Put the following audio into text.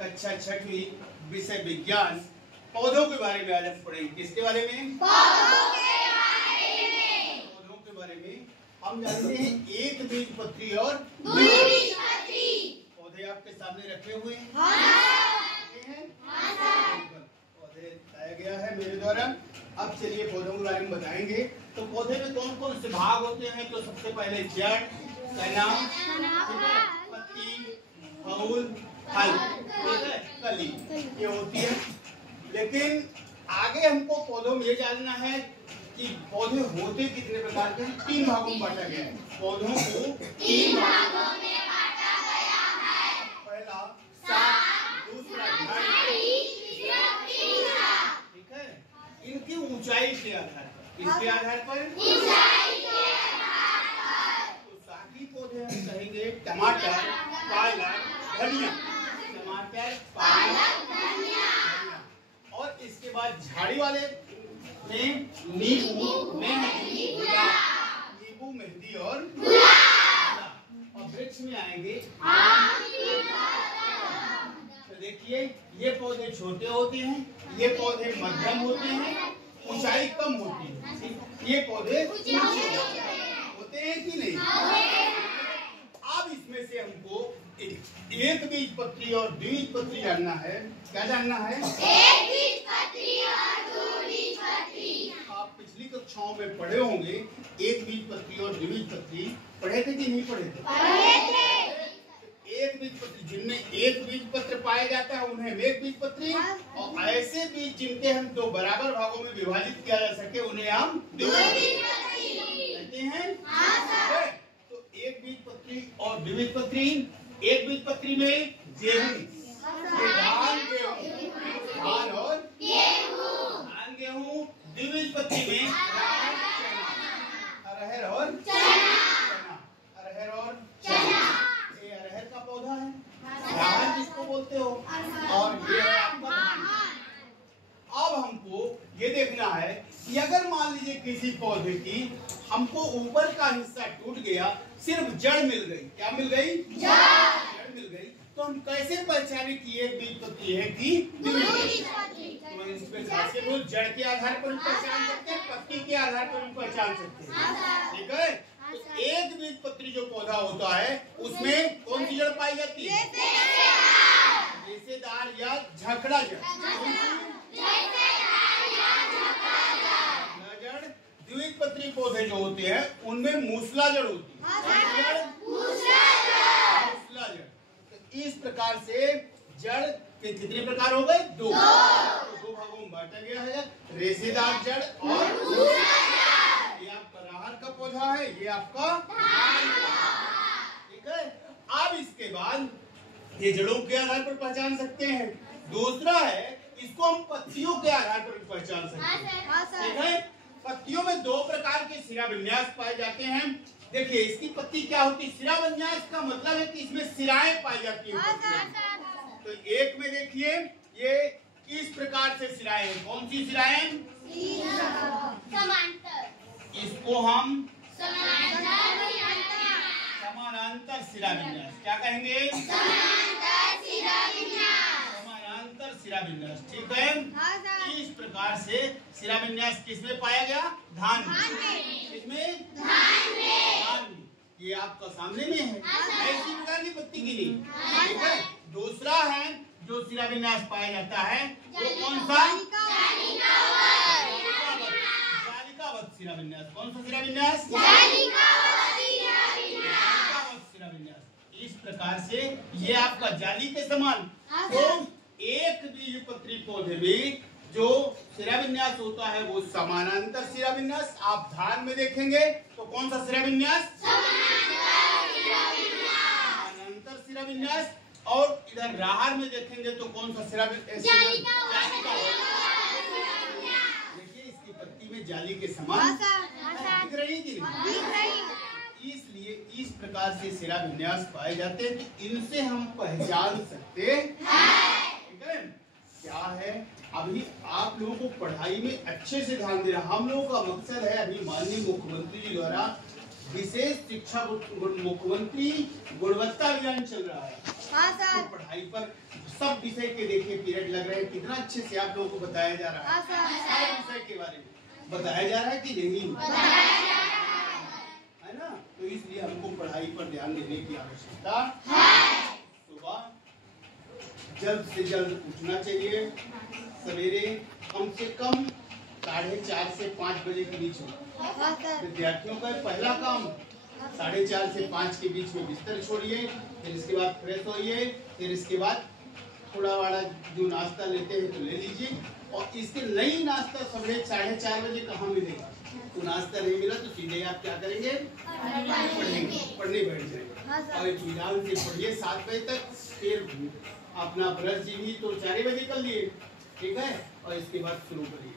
कक्षा 6वीं विषय विज्ञान पौधों के बारे में आज हम पढ़ेंगे। किसके बारे में? पौधों के बारे में। पौधों के बारे में हम जानते हैं एक बीजपत्री और द्विबीजपत्री। पौधे आपके सामने रखे हुए हैं। पौधे बताया गया है मेरे द्वारा। अब चलिए पौधों के बारे में बताएंगे। तो पौधे में कौन कौन से भाग होते हैं? तो सबसे पहले जड़, तना, पत्ती, फूल, फल, कली, ये होती है। लेकिन आगे हमको पौधों में ये जानना है कि पौधे होते कितने प्रकार के हैं। 3 भागों में बांटा गया है। पौधों को 3 भागों में बांटा गया है। पहला साग, दूसरा झाड़ी, तीसरा तीसरा। ठीक है। इनकी ऊंचाई के आधार पर, किसके आधार पर? ऊंचाई के आधार पर। तो सागी पौधे हम कहेंगे टमाटर, पालक, धनिया। टमाटर, पालक, धनिया। और इसके बाद झाड़ी वाले में नींबू, मेहंदी, गुलाब, नींबू, मेहंदी और गुलाब। और वृक्ष में आएंगे आम, तो देखिए ये पौधे छोटे होते हैं, ये पौधे मध्यम होते हैं, ऊंचाई कम होती है। ये पौधे ऊंचे होते हैं कि नहीं? अब इसमें से हमको एक बीजपत्री और द्विबीजपत्री जानना है। क्या जानना है? एक बीजपत्री और द्विबीजपत्री। आप पिछली कक्षाओं में पढ़े होंगे एक बीजपत्री और द्विबीजपत्री। पढ़े थे कि नहीं पढ़े थे? पढ़े थे। एक बीजपत्री जिनमें एक बीजपत्र पाया जाता है उन्हें एक बीजपत्री, और ऐसे बीज जिनके हम 2 बराबर भागों में विभाजित किया जा सके उन्हें हम द्विबीजपत्री कहते हैं। तो एक बीजपत्री और द्विबीजपत्री। एक बीजपत्री में गेहूं, धान, और गेहूं। द्विबीजपत्री में अरहर और चना। अरहर और चना, ये अरहर का पौधा है, राहर जिसको बोलते हो, और ये है आपका धान। अब हमको ये देखना है कि अगर मान लीजिए किसी पौधे की हमको ऊपर का हिस्सा टूट गया, सिर्फ जड़ मिल गई। क्या मिल गई? जड़ मिल गई। तो हम कैसे पहचाने कि ये बीजपत्री है कि द्विबीजपत्री? तो इसमें खासियत हो, जड़ के आधार पर हम पहचान सकते हैं, पत्ती के आधार पर हम पहचान सकते हैं। ठीक है। तो एक बीजपत्री जो पौधा होता है उसमें कौन सी जड़ पाई जाती है? रेशेदार या झकड़ा जड़। द्विबीजपत्री पौधे जो होते हैं उनमें मूसला जड़ होती है। मूसला जड़। तो इस प्रकार से जड़ के कितने प्रकार हो गए? 2 भागों में बांटा गया है। रेशेदार जड़ और ये आपका राहर का पौधा है, ये आपका धान। ठीक है। अब इसके बाद ये जड़ों के आधार पर पहचान सकते हैं। दूसरा है इसको हम पत्तियों के आधार पर पहचान सकते हैं। ठीक है। पत्तियों में 2 प्रकार के शिरा विन्यास पाए जाते हैं। देखिए इसकी पत्ती क्या होती है? शिरा विन्यास का मतलब है कि इसमें शिराएं पाई जाती हैं। तो एक में देखिए ये किस प्रकार से शिराएं हैं। कौन सी शिराएं? समांतर। इसको हम समानांतर शिरा विन्यास क्या कहेंगे? समानांतर शिरा विन्यास। समानांतर शिरा विन्यास। ठीक है। इस प्रकार से शिरा विन्यास किसमें पाया गया? धान में। किसमें? धान में। ये आपका सामने में है। ऐसी प्रकार की पत्ती की नहीं। ठीक है। दूसरा है जो शिरा विन्यास पाया जाता है वो कौन सा? जालिकावत शिरा विन्यास। कौन सा शिरा विन्यास? शिरा विन्यास। इस प्रकार से ये आपका जाली के समान। तो एक बीजपत्री पौधे में जो शिरा विन्यास होता है वो समानांतर शिरा विन्यास। आप धान में देखेंगे तो कौन सा शिरा विन्यास? समानांतर शिरा विन्यास। और इधर राहर में देखेंगे तो कौन सा शिरा विन्यास? देखिए इसकी पत्ती में जाली के समान दिख रही कि नहीं? इसलिए इस प्रकार से शिरा विन्यास पाए जाते हैं। तो इनसे हम पहचान सकते हैं। ठीक है। क्या है अभी आप लोगों को पढ़ाई में अच्छे से ध्यान देना। हम लोगों का मकसद है अभी माननीय मुख्यमंत्री जी द्वारा विशेष शिक्षा मुख्यमंत्री गुणवत्ता अभियान चल रहा है। हाँ सर। तो पढ़ाई पर सब विषय के देखिए पीरियड लग रहे हैं, कितना अच्छे से आप लोगों को बताया जा रहा है, सारे विषय के बारे में बताया जा रहा है कि नहीं, है ना। तो इसलिए हमको पढ़ाई पर ध्यान देने की आवश्यकता है। सुबह जल्द से जल्द उठना चाहिए, सवेरे कम से कम 4:30 से 5 बजे के बीच में। विद्यार्थियों का पहला काम 4:30 से 5 के बीच में बिस्तर छोड़िए, फिर इसके बाद फ्रेश होइए, फिर इसके बाद थोड़ा बड़ा जो नाश्ता लेते हैं तो ले लीजिए। और इसके नई नाश्ता सवेरे 4:30 बजे कहाँ मिलेगा, तो नाश्ता नहीं मिला तो सीधे आप क्या करेंगे, पढ़ने बैठ जाएंगे और इत्मीनान से पढ़िए 7 बजे तक। फिर अपना ब्रश भी तो 4 बजे कर लिए, ठीक है, और इसके बाद शुरू करिए।